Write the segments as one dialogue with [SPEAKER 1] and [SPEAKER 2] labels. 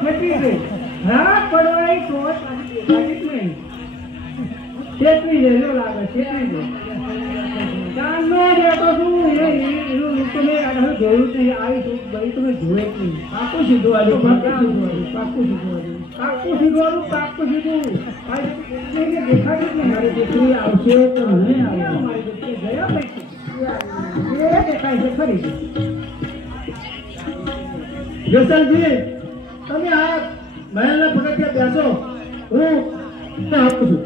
[SPEAKER 1] ખેતી ગઈ રાત પડવાય તો પાછી છેતરી જાય જો લાગે છેતરી જાય ચાંદનો રહેતો છું એ એનું આગળ જોયું નહીં. આવી છું ભાઈ તમે જોયે જ નહીં. પાકું સીધું આજુ પાકું સીધું પાકું સીધું આજુ પાકું સીધું આજુ પાકું સીધું ભાઈ એને જ નહીં. મારી દીકરી આવશે તો નહીં આવે મારી દીકરી ગયા પછી? એ દેખાય છે ખરી
[SPEAKER 2] જસલજી તમે આ મહેલના પગથિયા બેસો. હું આપું છું.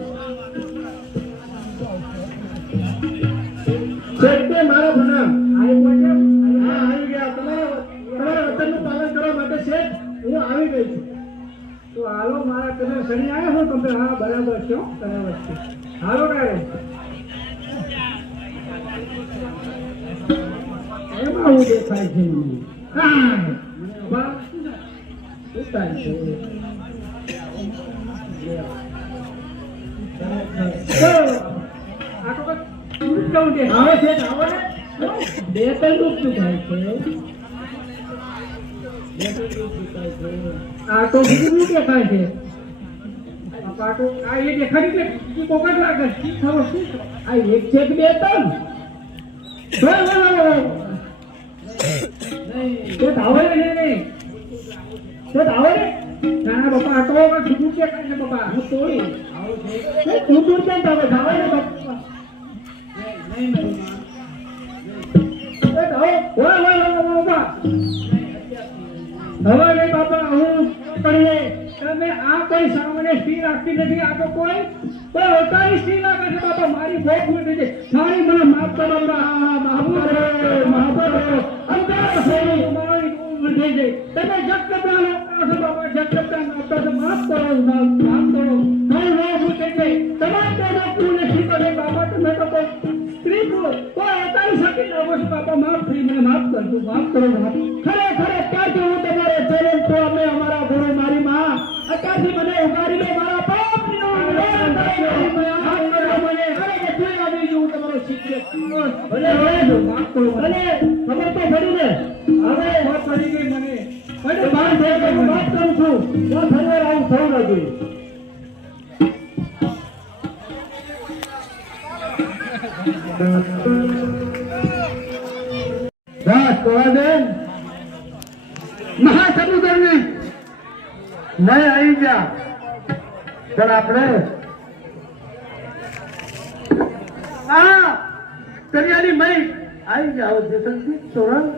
[SPEAKER 2] શેઠે મારા પ્રણામ? હા આવી ગયા. તમારા તમારા વતનનું પાલન કરવા માટે શેઠ હું આવી ગઈ છું.
[SPEAKER 1] તો હાલો મારા તમે શનિ આવ્યા છો? તમે હા બરાબર છો. બરાબર છે હાલો કાઢે એમાં હું દેખાય છે.
[SPEAKER 2] હા. ને
[SPEAKER 1] બે ત્રણ રૂપ થાય છે? આ તો બીજું દેખાય છે પાટો આ એ દેખાડી શું પોકટ લાગે શું ખબર આ એક છે કે બે ત્રણ બરાબર. તે ધાવે ને નહીં ને બાપા છૂટું છે કાંઈ બાપા હું તોડી એ છૂટું છે તમે ને બાપા હવે બાપા હું કરીએ આ કોઈ સામાન્ય સ્ત્રી રાખતી નથી આ તો કોઈ કોઈ અવતારી સ્ત્રી લાગે છે બાપા મારી બહુ ભૂલ થઈ છે મને માફ કરો બાપા માફ અંતર સ્વામી કરો થઈ છે તમે જગ કપડા છો બાપા જગ કપડા છો માફ કરો, માફ થઈ જાય. તમારે તો જો નથી તમે તો સ્ત્રી કોઈ અવતારી શકી લાગો છો બાપા, માફ કરી, મને માફ કરજો. માફ કરો ખરેખર અત્યારથી હું તમારે ચેલેન્જ છું અમે અમારા ગુરુ મારી માં અત્યારથી મને ઉગાડી લો મારા પાપનો ભલે હવે ભલે ખબર તો પડી ને. હવે વાત પડી ગઈ મને. ભલે બાર થઈ ગઈ હું માફ કરું છું. જો ફરવાર આવું થવું ન જોઈએ.
[SPEAKER 2] નહીં આવી ગયા. પણ આપણે આ! દરિયાની મય આવી જાઓ જેસલજી સોરંગ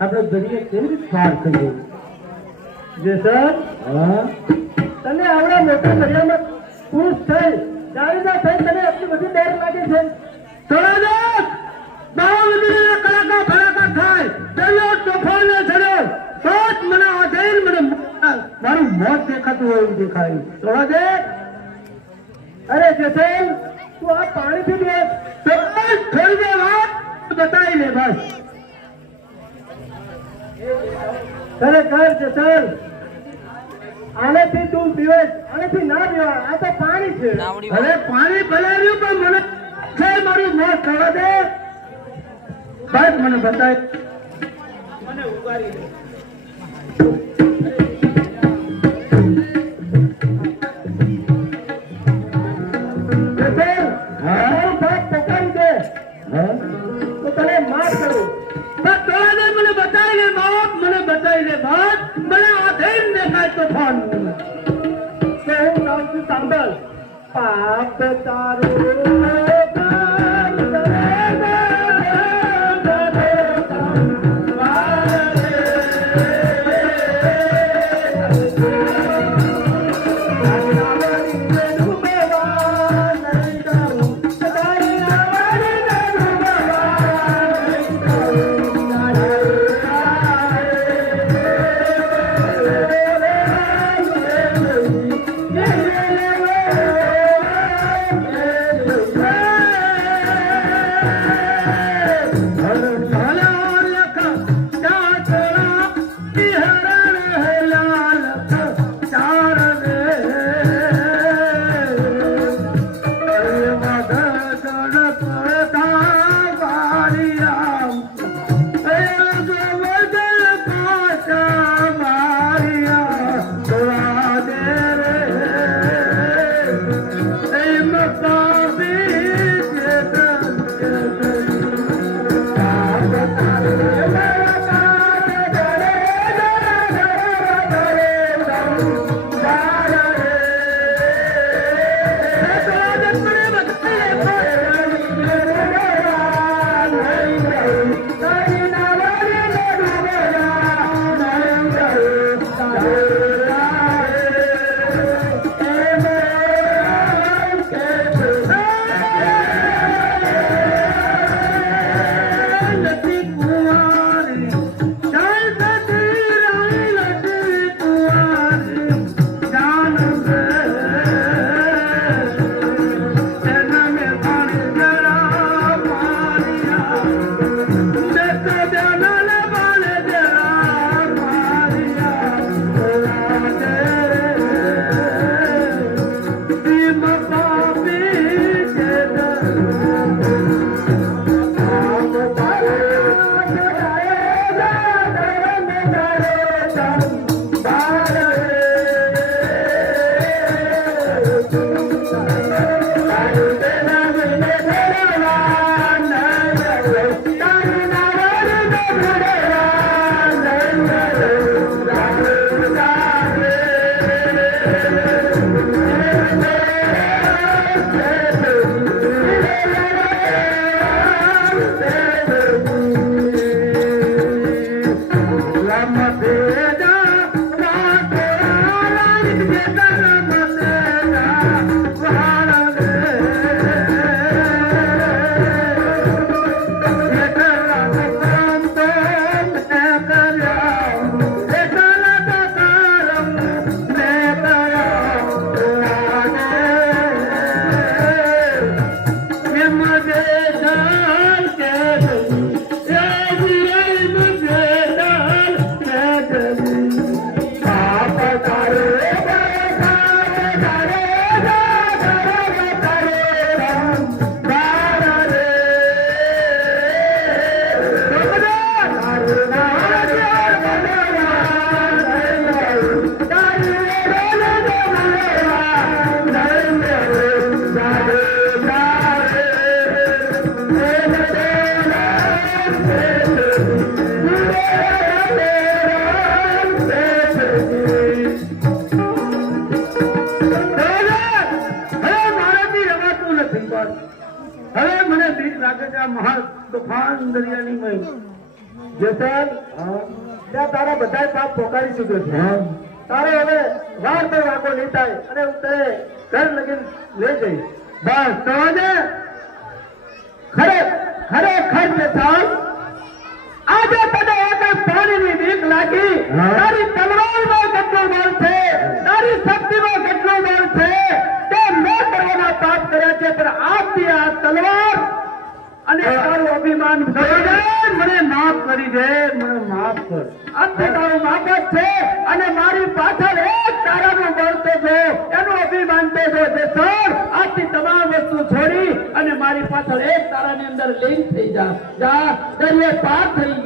[SPEAKER 2] આપણે દરિયા કેવી રીતે પાર કરીએ? જેસલ હા. તને આવડા મોટા દરિયામાં પુરુષ થઈ જાણીતા થઈ, તને આટલી બધી ડર લાગે છે? મારું મોત દેખાતું હોય એવું દેખાય. અરે જેસલ તું આ પાણી પી લે તો બસ થોડી દેર વાત બતાવી લે ભાઈ. ખરેખર આનેથી તું પીવે આનેથી ના પીવાય. આ તો પાણી છે. અરે પાણી ભલાવ્યું પણ મને છે મારું મોત થવા દે. બસ મને બતાય. મને ઉગારી દે. તો તને માફ કરું. બસ થોડા દે મને બતાવી લે બાપ, મને બતાવી લે બાપ, મને આધેન દેખાય તો સાંભળ પાપ તારું Krishna. છે મહા તોફાન દરિયાની મહી જેસલ ત્યાં તારા બધા પાપ પોકારી ચુક્યો છે. તારે હવે વાર પર વાગો નહીં થાય અને હું તને ઘર લગીન લઈ જઈશ. બસ તો ખરે ખરેખર જેસર આજે તને એક પાણીની બીક લાગી. તારી તલવારમાં કેટલો બળ છે? તારી શક્તિમાં કેટલો બળ છે? તે મેં કરવાના પાપ કર્યા છે પણ આજથી આ તલવાર અને તારું અભિમાન મને માફ કરી દે મને માફ કર. અંતે તારું માફ જ છે અને મારી પાછળ એક તારાનો બળતો જો. એનું અભિમાન તે છે જે સર આજથી તમામ વસ્તુ છોડી અને મારી પાછળ એક તારાની અંદર લીન થઈ જા. જા દરિયે પાર થઈ છે